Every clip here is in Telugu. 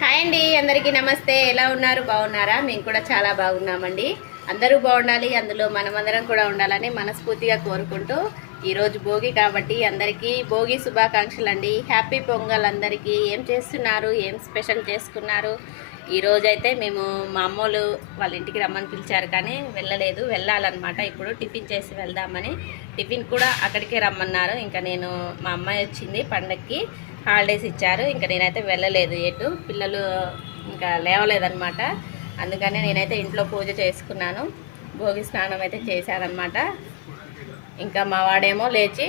హాయ్ అండి అందరికీ నమస్తే. ఎలా ఉన్నారు? బాగున్నారా? మేము కూడా చాలా బాగున్నామండి. అందరూ బాగుండాలి అందులో మనమందరం కూడా ఉండాలని మనస్ఫూర్తిగా కోరుకుంటూ ఈరోజు భోగి కాబట్టి అందరికీ భోగి శుభాకాంక్షలు అండి హ్యాపీ పొంగల్ అందరికీ. ఏం చేస్తున్నారు? ఏం స్పెషల్ చేసుకున్నారు? ఈరోజైతే మేము మా అమ్మోళ్ళు వాళ్ళ ఇంటికి రమ్మని పిలిచారు కానీ వెళ్ళలేదు. వెళ్ళాలన్నమాట. ఇప్పుడు టిఫిన్ చేసి వెళ్దామని టిఫిన్ కూడా అక్కడికే రమ్మన్నారు. ఇంకా నేను మా అమ్మాయి వచ్చింది పండక్కి. హాలిడేస్ ఇచ్చారు. ఇంకా నేనైతే వెళ్ళలేదు ఎటు. పిల్లలు ఇంకా లేవలేదన్నమాట. అందుకనే నేనైతే ఇంట్లో పూజ చేసుకున్నాను. భోగి స్నానం అయితే చేశానమాట ఇంకా మా వాడేమో లేచి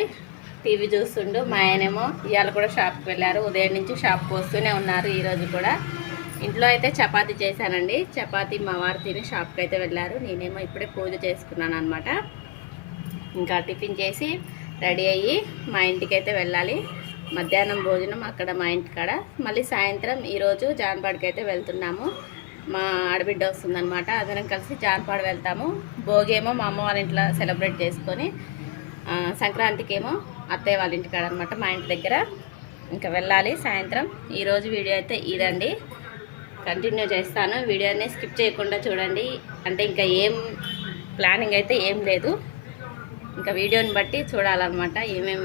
టీవీ చూస్తుండు. మా ఆయనేమో ఇవాళ కూడా షాప్కి వెళ్ళారు. ఉదయం నుంచి షాప్కి వస్తూనే ఉన్నారు. ఈరోజు కూడా ఇంట్లో అయితే చపాతీ చేశానండి. చపాతీ మా వారు తిని షాప్కి అయితే వెళ్ళారు. నేనేమో ఇప్పుడే పూజ చేసుకున్నాను అనమాట ఇంకా టిఫిన్ చేసి రెడీ అయ్యి మా ఇంటికి అయితే వెళ్ళాలి. మధ్యాహ్నం భోజనం అక్కడ మా ఇంటికాడ మళ్ళీ సాయంత్రం ఈరోజు జాన్పాడికి అయితే వెళ్తున్నాము. మా ఆడబిడ్డ వస్తుందనమాట అందరం కలిసి జాన్పాడు వెళ్తాము. భోగి ఏమో మా అమ్మ వాళ్ళ ఇంట్లో సెలబ్రేట్ చేసుకొని సంక్రాంతికి ఏమో అత్తయ్య వాళ్ళ ఇంటికాడ అనమాట మా ఇంటి దగ్గర. ఇంకా వెళ్ళాలి సాయంత్రం. ఈరోజు వీడియో అయితే ఇదండి. కంటిన్యూ చేస్తాను. వీడియోని స్కిప్ చేయకుండా చూడండి. అంటే ఇంకా ఏం ప్లానింగ్ అయితే ఏం లేదు. ఇంకా వీడియోని బట్టి చూడాలన్నమాట. ఏమేం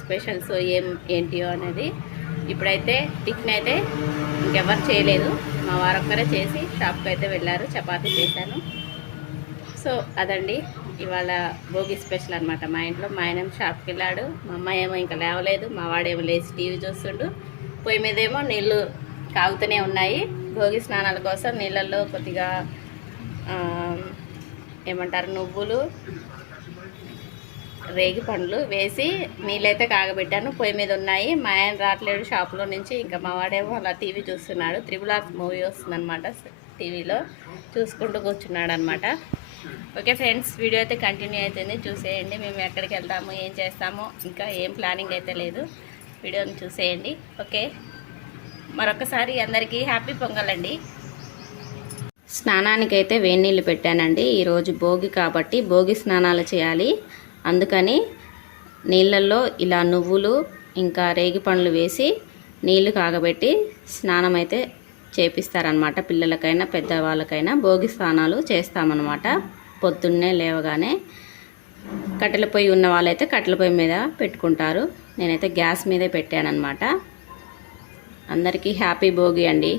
స్పెషల్స్ ఏం ఏంటియో అనేది. ఇప్పుడైతే టిఫిన్ అయితే ఇంకెవరు చేయలేదు. మా వారొక్కరే చేసి షాప్కి అయితే వెళ్ళారు. చపాతీ చేశాను. సో అదండి. ఇవాళ భోగి స్పెషల్ అనమాట మా ఇంట్లో మా ఆయన షాప్కి వెళ్ళాడు. మా అమ్మాయి ఏమో ఇంకా లేవలేదు. మా వాడేమో లేచి టీవీ చూస్తుండు. పొయ్యి మీదేమో నీళ్ళు కాగుతూనే ఉన్నాయి. భోగి స్నానాల కోసం నీళ్ళల్లో కొద్దిగా ఏమంటారు నువ్వులు రేగి పండ్లు వేసి నీళ్ళైతే కాగబెట్టాను. పొయ్యి మీద ఉన్నాయి. మా ఆయన రావట్లేడు షాప్లో నుంచి. ఇంకా మా వాడేమో అలా టీవీ చూస్తున్నాడు. త్రిబుల్ ఆర్ మూవీ వస్తుందన్నమాట టీవీలో. చూసుకుంటూ కూర్చున్నాడు అనమాట ఓకే ఫ్రెండ్స్ వీడియో అయితే కంటిన్యూ అవుతుంది చూసేయండి. మేము ఎక్కడికి వెళ్తాము ఏం చేస్తామో ఇంకా ఏం ప్లానింగ్ అయితే లేదు. వీడియోని చూసేయండి. ఓకే. మరొకసారి అందరికీ హ్యాపీ పొంగల్ అండి స్నానానికైతే వేడి నీళ్ళు పెట్టానండి. ఈరోజు భోగి కాబట్టి భోగి స్నానాలు చేయాలి. అందుకని నీళ్ళల్లో ఇలా నువ్వులు ఇంకా రేగి పండ్లు వేసి నీళ్ళు కాగబెట్టి స్నానం అయితే చేపిస్తారనమాట పిల్లలకైనా పెద్దవాళ్ళకైనా భోగి స్నానాలు చేస్తామన్నమాట. పొద్దున్నే లేవగానే కట్టెల పొయ్యి ఉన్న వాళ్ళైతే కట్టెల పొయ్యి మీద పెట్టుకుంటారు. నేనైతే గ్యాస్ మీదే పెట్టానన్నమాట. అందరికీ హ్యాపీ భోగి అండి.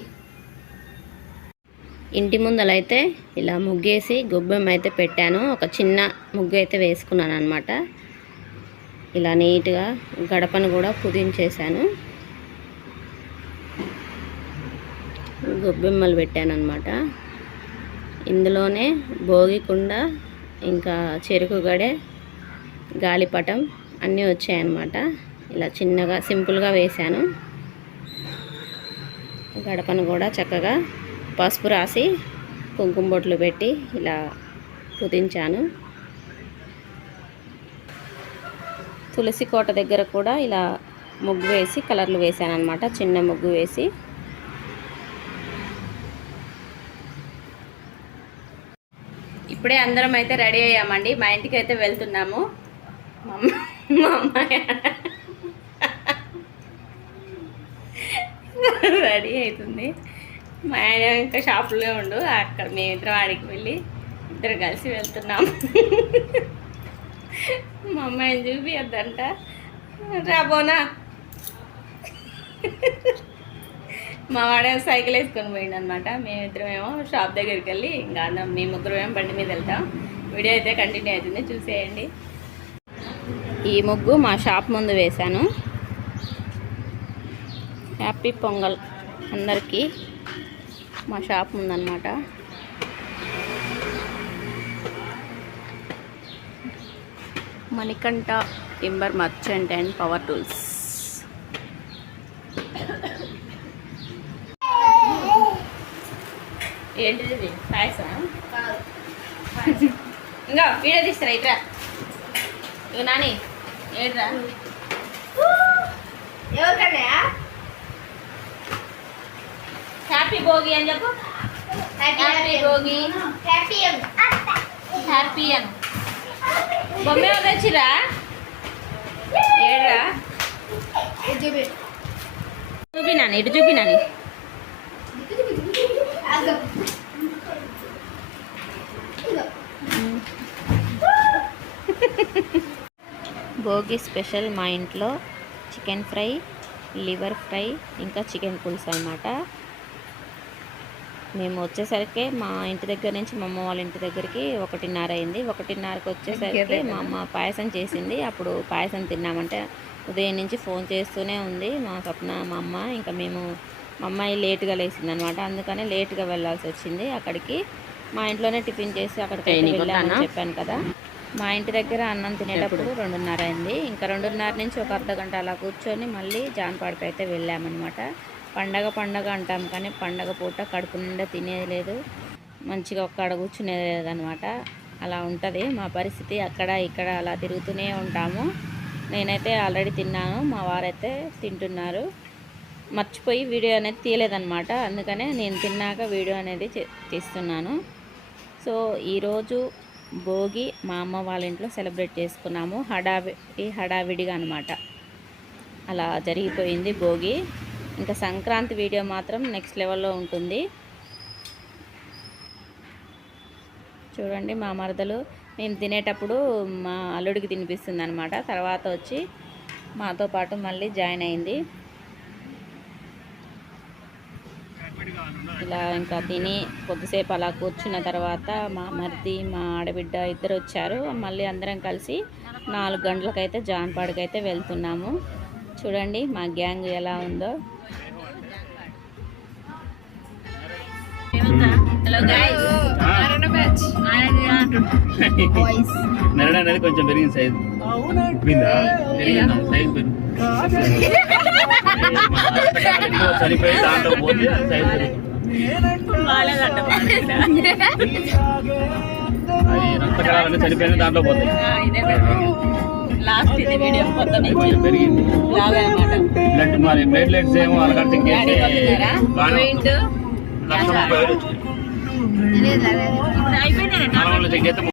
ఇంటి ముందలైతే ఇలా ముగ్గేసి గొబ్బెమ్మ అయితే పెట్టాను. ఒక చిన్న ముగ్గు అయితే వేసుకున్నాను అనమాట ఇలా నీట్గా గడపను కూడా పుదించేశాను గొబ్బెమ్మలు పెట్టాను అనమాట ఇందులోనే భోగి కుండ ఇంకా చెరుకు గడే గాలిపటం అన్నీ వచ్చాయన్నమాట. ఇలా చిన్నగా సింపుల్గా వేశాను. గడపను కూడా చక్కగా పసుపు రాసి కుంకుమ బొట్లు పెట్టి ఇలా పుదించాను తులసి కోట దగ్గర కూడా ఇలా ముగ్గు వేసి కలర్లు వేసాను అనమాట చిన్న ముగ్గు వేసి. ఇప్పుడే అందరం అయితే రెడీ అయ్యామండి మా ఇంటికి అయితే వెళ్తున్నాము. మా అమ్మ- మా అమ్మాయి రెడీ అవుతుంది. మా ఆయన ఇంకా షాపులో ఉండు అక్కడ మేమిద్దరం ఆడికి వెళ్ళి ఇద్దరు కలిసి వెళ్తున్నాం. మా అమ్మాయిని చూపియద్దంట. రాబోనా మా వాడే సైకిల్ వేసుకొని పోయిండు అనమాట మేమిద్దరం ఏమో షాప్ దగ్గరికి వెళ్ళి ఇంకా అందరం మేము ముగ్గురు ఏమో బండి మీద వెళ్తాం. వీడియో అయితే కంటిన్యూ అవుతుంది చూసేయండి. ఈ ముగ్గు మా షాప్ ముందు వేశాను. హ్యాపీ పొంగల్. అందరికీ మా షాప్ ఉందన్నమాట Manikanta timber merchant and power tools. ఏంటిది? పాయసం ఇంకా వీడియో తీస్తారా? ఇట్రా. ఇక నాని ఏడ్రా. ఎవరికన్నా హ్యాపీ భోగి అని చెప్పు. హ్యాపీ భోగి హ్యాపీ హ్యాపీ అను బొమ్మ ఎవరు తెచ్చిరా ఏడ్రా? చూపినాను ఇటు చూపినాను భోగి స్పెషల్ మా ఇంట్లో చికెన్ ఫ్రై లివర్ ఫ్రై ఇంకా చికెన్ పులుసు అనమాట మేము వచ్చేసరికి మా ఇంటి దగ్గర నుంచి మా అమ్మ వాళ్ళ ఇంటి దగ్గరికి ఒకటిన్నర అయింది. ఒకటిన్నరకు వచ్చేసరికి మా అమ్మ పాయసం చేసింది. అప్పుడు పాయసం తిన్నామంటే ఉదయం నుంచి ఫోన్ చేస్తూనే ఉంది మా స్వప్న మా అమ్మ. ఇంకా మేము మా అమ్మాయి లేట్గా లేచింది అనమాట అందుకని లేట్గా వెళ్ళాల్సి వచ్చింది. అక్కడికి మా ఇంట్లోనే టిఫిన్ చేసి అక్కడికి వెళ్ళామని చెప్పాను కదా. మా ఇంటి దగ్గర అన్నం తినేటప్పుడు రెండున్నర అయింది. ఇంకా రెండున్నర నుంచి ఒక అర్ధ గంట అలా కూర్చొని మళ్ళీ జాన్పాడుకు అయితే వెళ్ళామన్నమాట పండగ పండగ అంటాం కానీ పండగ పూట కడుపు నిండా తినేది లేదు. మంచిగా ఒక్కడ కూర్చునేది లేదనమాట. అలా ఉంటుంది. మా పరిస్థితి అక్కడ ఇక్కడ అలా తిరుగుతూనే ఉంటాము. నేనైతే ఆల్రెడీ తిన్నాను. మా వారైతే తింటున్నారు. మర్చిపోయి వీడియో అనేది తీయలేదన్నమాట అందుకనే నేను తిన్నాక వీడియో అనేది తీస్తున్నాను. సో ఈరోజు భోగి మా అమ్మ వాళ్ళ ఇంట్లో సెలబ్రేట్ చేసుకున్నాము. హడావిడి హడావిడిగా అనమాట. అలా జరిగిపోయింది భోగి. ఇంకా సంక్రాంతి వీడియో మాత్రం నెక్స్ట్ లెవెల్లో ఉంటుంది. చూడండి మా మరదలు మేము తినేటప్పుడు మా అల్లుడికి తినిపిస్తుంది అనమాట తర్వాత వచ్చి మాతో పాటు మళ్ళీ జాయిన్ అయింది. ఇలా ఇంకా తిని కొద్దిసేపు అలా కూర్చున్న తర్వాత మా మరిది మా ఆడబిడ్డ ఇద్దరు వచ్చారు. మళ్ళీ అందరం కలిసి నాలుగు గంటలకైతే జాన్పాడికి అయితే వెళ్తున్నాము. చూడండి మా గ్యాంగ్ ఎలా ఉందో. హలో మెరడ అనేది కొంచెం పెరిగింది? సైజు పెరిగిందా? పెరిగిందా సైజు పెరిగింది చనిపోయి దాంట్లో పోతే సైజు అది చనిపోయిన దాంట్లో పోతాయి. లాస్ట్ ఇది వీడియో కొంచెం పెరిగింది. లాగా అనమాట బ్లడ్ మరి ప్లేట్లెట్స్ ఏమో బాగానే ఉంది. లక్ష ముప్పై వేలు వచ్చింది అయిపోయింది